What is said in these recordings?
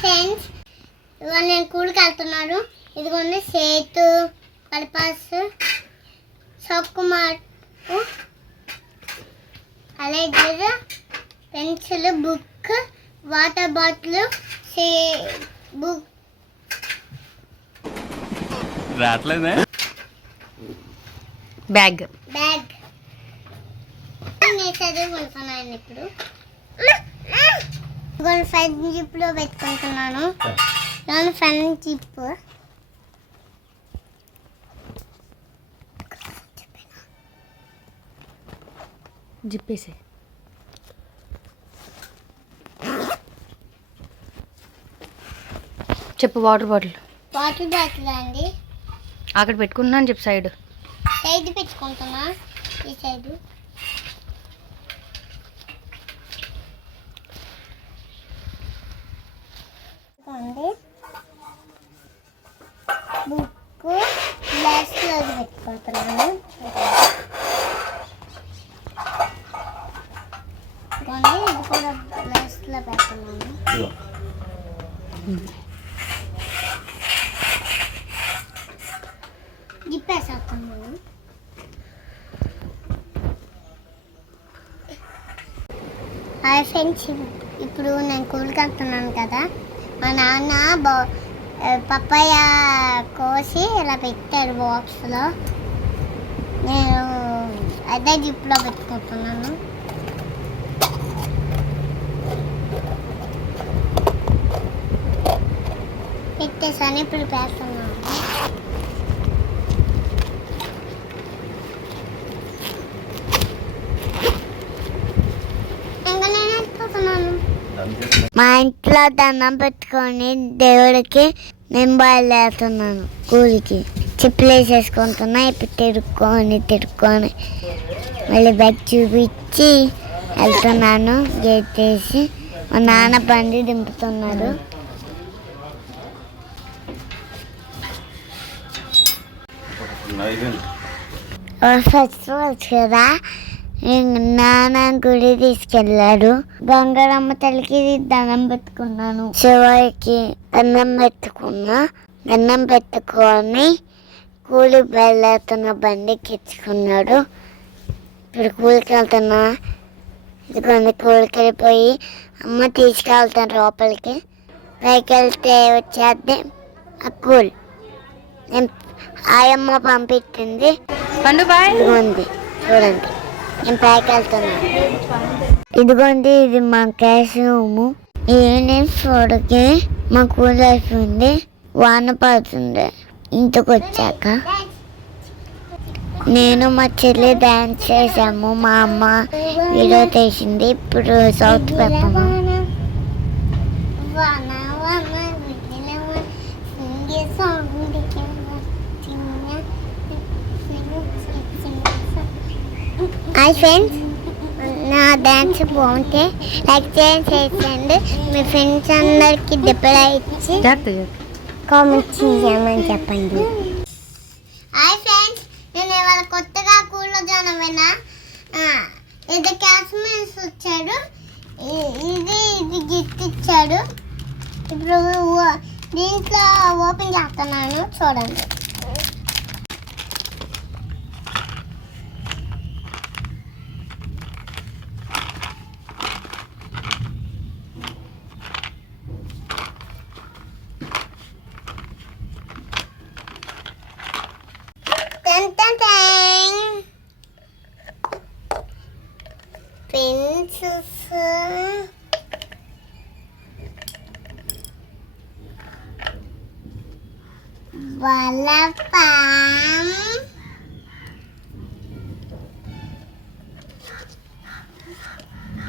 Friends ఇవాళ నేను కూలికి వెళ్తున్నాను ఇదిగోండి సేతు కల్పాస్ సొక్కుమార్ అలాగే పెన్సిల్ బుక్ వాటర్ బాటిల్ సే బుక్. రావట్లేదే? బ్యాగ్. బ్యాగ్. నేను చదువుకుంటున్నాను ఇప్పుడు. ఇదిగోండి ఫైవ్ జిప్లో పెట్టుకుంటున్నాను. ఇదిగోండి ఫైవ్ జిప్. జిప్పేసి చెప్పు వాటర్ బాటిల్. వాటర్ బాటిల్ అండి. అక్కడ పెట్టుకున్నాను చెప్పు సైడ్. సైడ్ పెట్టుకుంటున్నా. ఈ సైడ్ ఇదిగోండి బుక్ గ్లాస్లో ఇది కూడా పెడుతున్నాను. జిప్పేసేస్తున్నాను హాయ్ ఫ్రెండ్స్ ఇప్పుడు నేను కూలికి వెళ్తున్నాను కదా. మా నాన్న బా పప్పాయ కోసి ఇలా పెట్టాడు బాక్స్లో పెద్ద జిప్లో పెట్టుకుంటున్నాను పెట్టేసాను ఇప్పుడు పేస్తున్నాను మా ఇంట్లో దండం పెట్టుకొని దేవుడికి నేను బయలుదేరుతున్నాను కూలికి చెప్పులు వేసుకుంటున్నా ఇప్పుడు తిరుక్కొని తిరుక్కొని మళ్ళీ బ్యాగ్ చూపించి వెళ్తున్నాను. గేట్ వేసి మా నాన్న బండి దింపుతున్నాడు. ఫెస్టివల్స్ కదా నాన్న గుడి తీసుకెళ్ళాడు. గంగారమ్మ తల్లికి దండం పెట్టుకున్నాను. శివకి దండం పెట్టుకున్నా. దండం పెట్టుకొని కూలి బయలుదేరుతున్న బండికి ఎత్తుకున్నాడు ఇప్పుడు కూలికి వెళ్తున్నా ఇదిగోండి కూలికి వెళ్ళిపోయి అమ్మ తీసుకెళ్తాను లోపలికి. పైకి వెళ్తే వచ్చేద్ది ఆ కూల్. నేను ఆయమ్మ పంపించింది. ఇదిగోండి చూడండి. నేను పైకి వెళ్తున్నాను ఇదిగోండి ఇది మా క్లాస్ రూము. ఈవినింగ్ ఫోర్కి మా కూల్ అయిపోయింది. వాన పడుతుంది. ఇంటికి వచ్చాక నేను మా చెల్లి డ్యాన్స్ చేసాము మా అమ్మ వీడియో తీసింది ఇప్పుడు సౌత్ పెడతాము హాయ్ ఫ్రెండ్స్ నా డ్యాన్స్ బాగుంటే లైక్ చేయండి మీ ఫ్రెండ్స్ అందరికి దెబ్బలా ఇచ్చి కామెంట్ చేయమని చెప్పండి హాయ్ ఫ్రెండ్స్ నేను ఇవాళ కొత్తగా కూలో జాయిన్ ఇది క్యాస్మెన్స్ వచ్చాడు ఇది ఇది గిఫ్ట్ ఇచ్చాడు ఇప్పుడు ఓ- దీంట్లో ఓపెన్ చేస్తున్నాను చూడండి. beni tutsun. Balapam.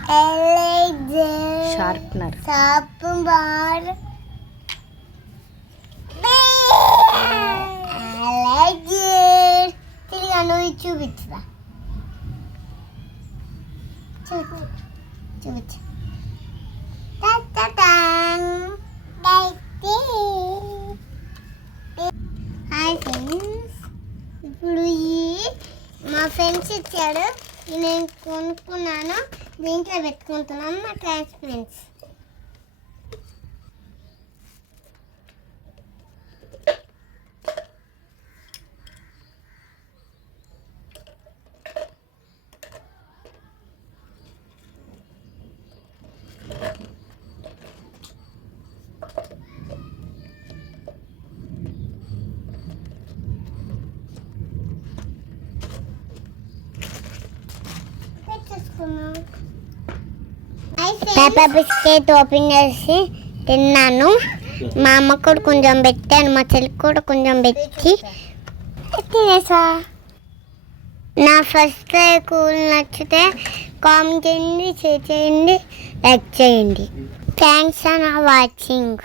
Elledim. Sharpener. Sapım var. Elledim. Tilganı içi bitti. చూపించు హాయ్ ఫ్రెండ్స్ ఇప్పుడు ఈ మా ఫ్రెండ్స్ ఇచ్చాడు నేను కొనుక్కున్నాను దీంట్లో పెట్టుకుంటున్నాను మా class friends paper biscuit open చేసి తిన్నాను. మా అమ్మ కూడా కొంచెం పెట్టాను మా చెల్లికి కూడా కొంచెం పెట్టి తినేసా. నా ఫస్ట్ కూల్ నచ్చితే కామెంట్ చేయండి షేర్ చేయండి లైక్ చేయండి. Thanks for watching